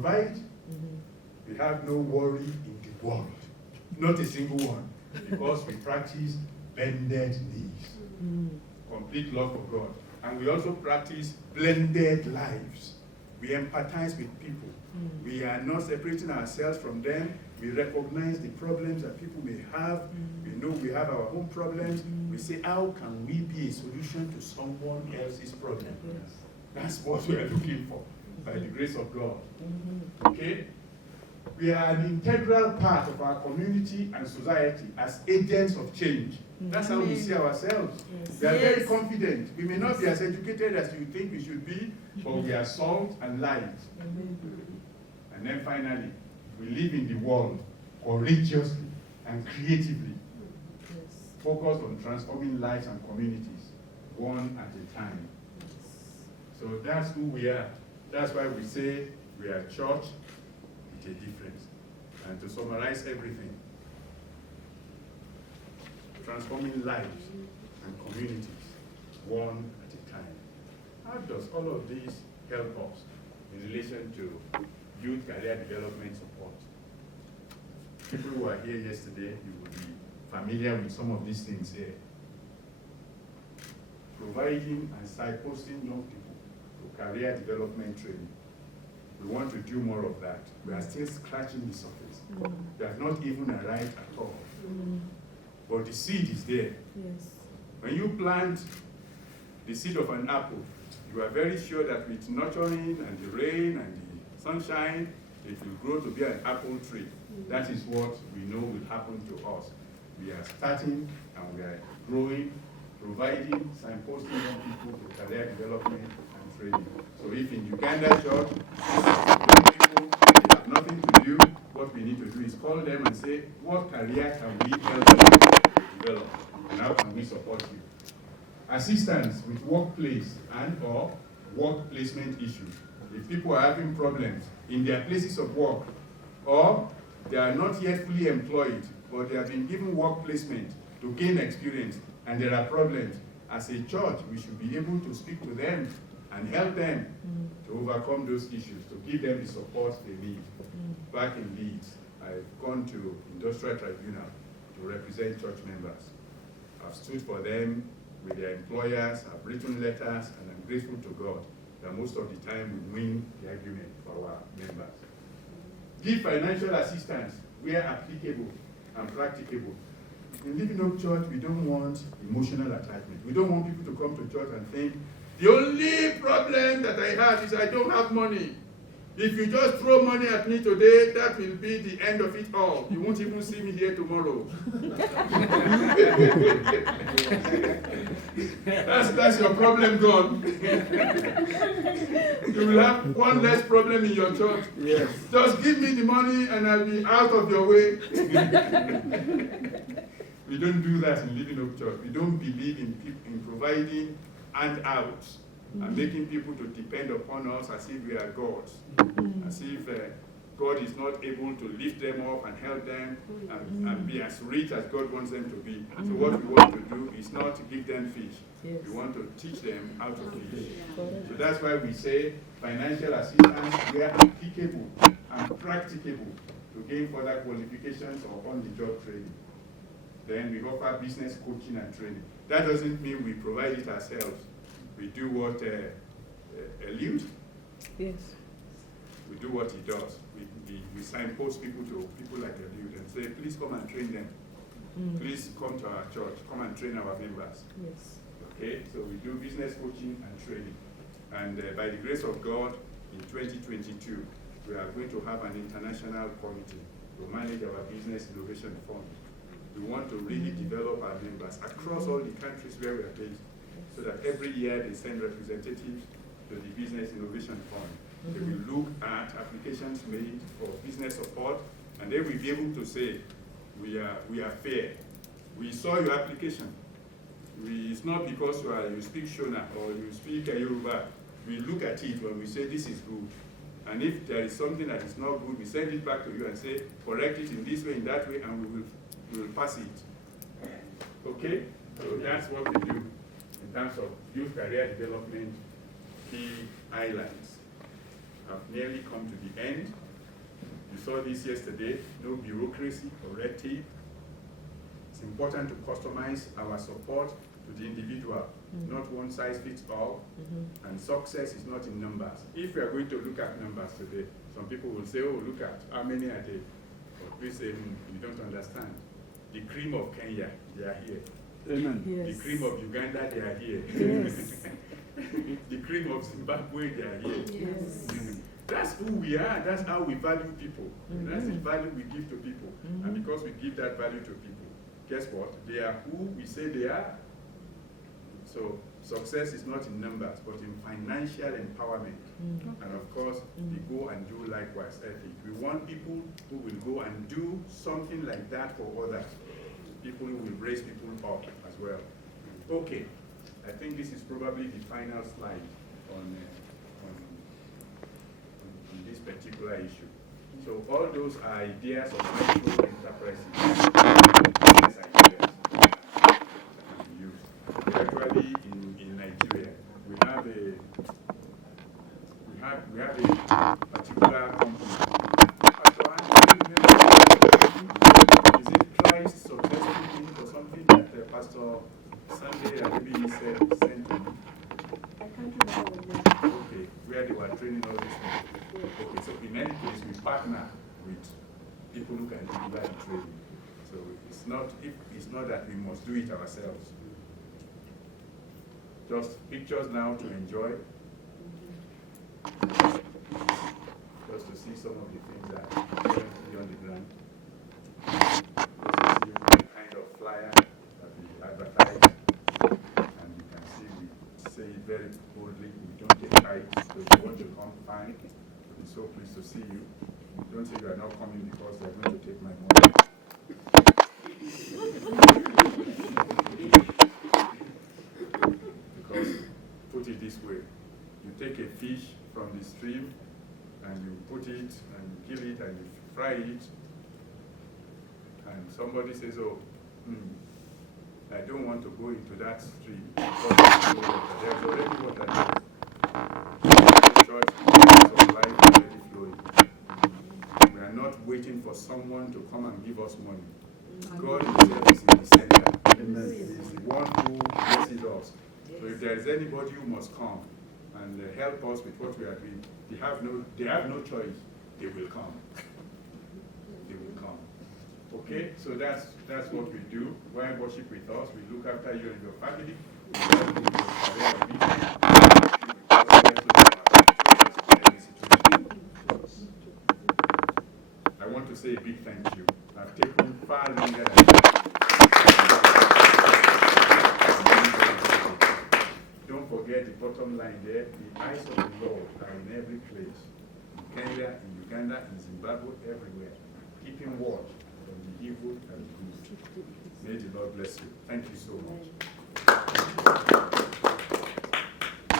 provide, we have no worry in the world. Not a single one. Because we practice bended knees. Complete love for God. And we also practice blended lives. We empathize with people. We are not separating ourselves from them. We recognize the problems that people may have. We know we have our own problems. We say, how can we be a solution to someone else's problem? That's what we are looking for, by the grace of God. Okay? We are an integral part of our community and society as agents of change. That's how we see ourselves. We are very confident. We may not be as educated as you think we should be, but we are salt and light. And then finally, we live in the world courageously and creatively, focused on transforming lives and communities, one at a time. So that's who we are. That's why we say we are a church with a difference. And to summarize everything, transforming lives and communities, one at a time. How does all of this help us in relation to youth career development support? People who are here yesterday, you will be familiar with some of these things here. Providing and signposting young people to career development training. We want to do more of that. We are still scratching the surface. We have not even arrived at all. But the seed is there. When you plant the seed of an apple, you are very sure that with nurturing and the rain and the sunshine, it will grow to be an apple tree. That is what we know will happen to us. We are starting and we are growing, providing, signposting young people to career development and training. So if in Uganda church, people they have nothing to do, what we need to do is call them and say, what career can we help you develop? And how can we support you? Assistance with workplace and or work placement issues. If people are having problems in their places of work, or they are not yet fully employed, but they have been given work placement to gain experience, and there are problems, as a church, we should be able to speak to them and help them to overcome those issues, to give them the support they need. Back in Leeds, I've gone to Industrial Tribunal to represent church members. I've stood for them with their employers, I've written letters, and I'm grateful to God that most of the time we win the argument for our members. Give financial assistance where applicable and practicable. In Living Hope Church, we don't want emotional attachment. We don't want people to come to church and think, the only problem that I have is I don't have money. If you just throw money at me today, that will be the end of it all. You won't even see me here tomorrow. That's your problem gone. You will have one less problem in your church. Yes. Just give me the money and I'll be out of your way. We don't do that in Living Hope Church. We don't believe in providing handouts and making people to depend upon us as if we are gods. As if God is not able to lift them up and help them and be as rich as God wants them to be. So what we want to do is not to give them fish. Yes. We want to teach them how to fish. So that's why we say financial assistance where applicable and practicable to gain further qualifications or on-the-job training. Then we offer business coaching and training. That doesn't mean we provide it ourselves. We do what Eliud. Yes. We do what he does. We signpost people to people like Eliud and say, please come and train them. Please come to our church. Come and train our members. Yes. Okay, so we do business coaching and training. And by the grace of God, in 2022, we are going to have an international committee to manage our business innovation fund. We want to really develop our members across all the countries where we are based, so that every year they send representatives to the Business Innovation Fund. They will look at applications made for business support, and they will be able to say, we are fair. We saw your application. It's not because you speak Shona or you speak Yoruba. We look at it when we say this is good. And if there is something that is not good, we send it back to you and say, correct it in this way, in that way, and we will pass it. Okay? So that's what we do in terms of youth career development key highlights. have nearly come to the end. You saw this yesterday, no bureaucracy or red tape. It's important to customize our support to the individual, not one size fits all, and success is not in numbers. If we are going to look at numbers today, some people will say, oh, look at how many are there. But we say, you don't understand. The cream of Kenya, they are here. Amen. Yes. The cream of Uganda, they are here. Yes. The cream of Zimbabwe, they are here. Yes. That's who we are. That's how we value people. That's the value we give to people. And because we give that value to people, guess what? They are who we say they are. So success is not in numbers, but in financial empowerment. And of course, we go and do likewise ethic. We want people who will go and do something like that for others. People who will raise people up as well. Okay, I think this is probably the final slide on this particular issue. So all those are ideas of micro enterprises. Business ideas that can be used. Actually, in Nigeria, we have a particular company. Is it Christ Successful Inc. or something that Pastor Sunday maybe said sent to me? I can't remember the name. Okay, where they were training all these people. Okay, so in any case, we partner with people who can deliver the training. So it's not that we must do it ourselves. Just pictures now to enjoy. Just to see some of the things that are currently on the ground. Just to see the kind of flyer that we advertise. And you can see we say it very boldly. We don't take height. So if you want to come, fine. We'll be so pleased to see you. Don't say you are not coming because they are going to take my money. Because, put it this way, you take a fish from the stream and you put it and you kill it and you fry it, and somebody says, oh, I don't want to go into that stream because there's already water there. Church of life is already flowing. We are not waiting for someone to come and give us money. God himself is in the center. He is the one who blesses us. So if there is anybody who must come and help us with what we are doing, they have no choice. They will come. They will come. Okay, so that's what we do. Why worship with us? We look after you and your family. We help you with your career I want to say a big thank you. I've taken far longer than Don't forget the bottom line there. The eyes of the Lord are in every place. In Kenya, in Uganda, in Zimbabwe, everywhere. Keeping watch from the evil and the good. May the Lord bless you. Thank you so much.